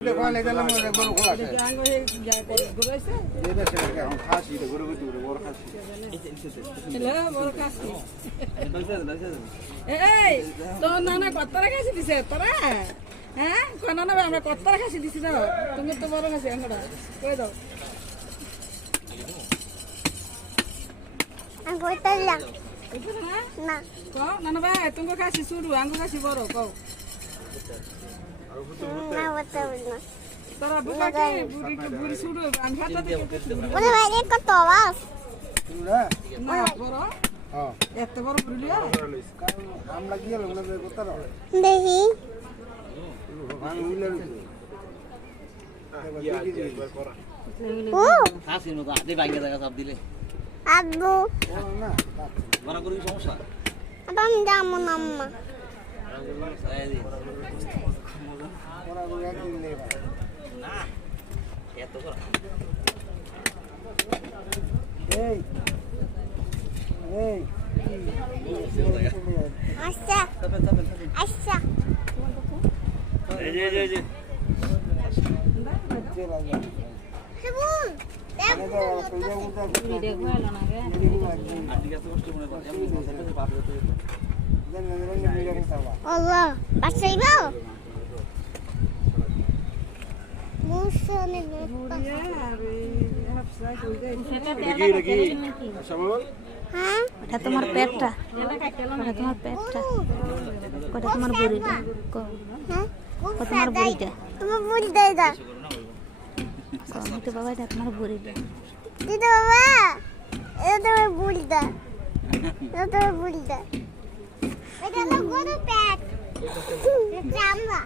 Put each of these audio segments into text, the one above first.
Vale, que la mujer guru khula আছে আঙ্গ হে যায় গরু আছে এটা ছেলেকে এখন খাসি এটা গরু গরু বড় খাসি এলা বড় কাশি এই তো নানা কত্তরা খাসি দিছে তোরা হ্যাঁ কোন না আমরা কত্তরা খাসি দিছি দাও তুমি তো বড় খাসি আঙ্গড়া কই দাও আঙ্গ কইতালা না কো নানা ভাই তুমি খাসি শুরু আঙ্গ খাসি বড় কও না বলতাম না তোরা বুড়াকে বুড়ি শুরু আমি হাতে দিতে ওরে ভাই কত আওয়াজ পুরা না বড় হ্যাঁ এত বড় বুড়িয়া কারণ আমরা কি হলো না করতে না দেখি আমি উইলার ও খাসির মতো হাতে বাইকে দেখা সব দিলে আব্বু না বড় করে সমস্যা আবাম যামু নাম্মা ওরা ওই একদিন নেই না এত করা এই এই আচ্ছা আচ্ছা এই যে চলা যায় হাবুন আমি তো কইয়া উঠা দেখো এলো না গে আজকে এত কষ্ট মনে করতে আমি সাথে পাপ করতে দেন না মিলে করবা আল্লাহ বাঁচাইবা মুসনে বুড়িয়া আর হাফসা কই দেই সবল হ্যাঁ ওটা তোমার পেটটা ওটা তোমার পেটটা ওটা তোমার বুড়িটা হ্যাঁ ও তোমার বুড়িটা তুমি বুঝ দেই দা তো বাবা এটা তোমার বুড়িটা দিদা বাবা এটা তো বুঝ দা এটা তো বুঝ দা এটা তো গরু পেট জামলা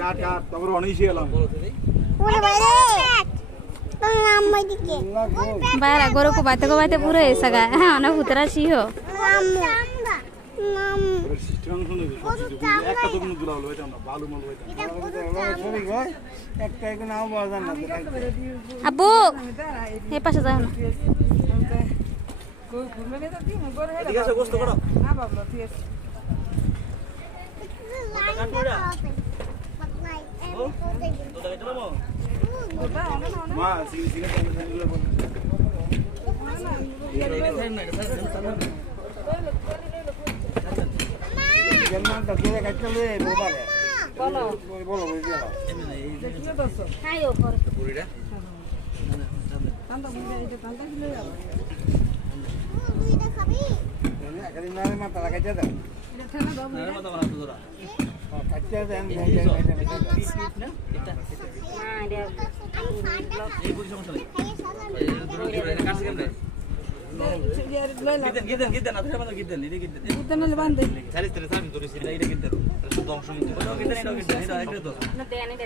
কাট তোর অনিশি এলাম ওরে বাইরে তুমি আম্মা দিকে বাইরা গরু কো বাইতে পুরো এসা গা হ্যাঁ না ভূতরা সিও আম্মু নাম সিস্টেম শুনে একটা তো কোনো দুলা হলো এটা না ভালো মাল হইতা এটা গরু সরি গো একটা এক নাও বাজার না আব্বু এই পাশে যাও না কই ঘুরলে নে তো দিন গরে ঠিক আছে গোস্ত করো না বাবা ঠিক আছে তো দাও এটা নাও ওটা না না মা সিগা সিগা বল জন্মান তো কে কাটলে মোবাইলে বলো বলো বুঝিয়া দেখিয়ে দছো খাইও পরে পুরিটা তান্তা বুঝে এই যে তান্তা কিলে যাবে একদিন না মাথা লাগাইতে দাও এটা ঠানা দাও না মাথা বানাতো তোরা কাটতে দেন না এটা এই পুরি সমস্যা নেই এই দুটো এটা কাটছে কেমনে গিদেন না ধরে মাথা গিদেন এটা গিদেন উঠতে নালে বান্ধে সারিস সারি সারি ধরে এটা গিদেন এটা শুধু অংশ নিতে এটা গিদেন এটা গিদেন এটা একটা তো না দেন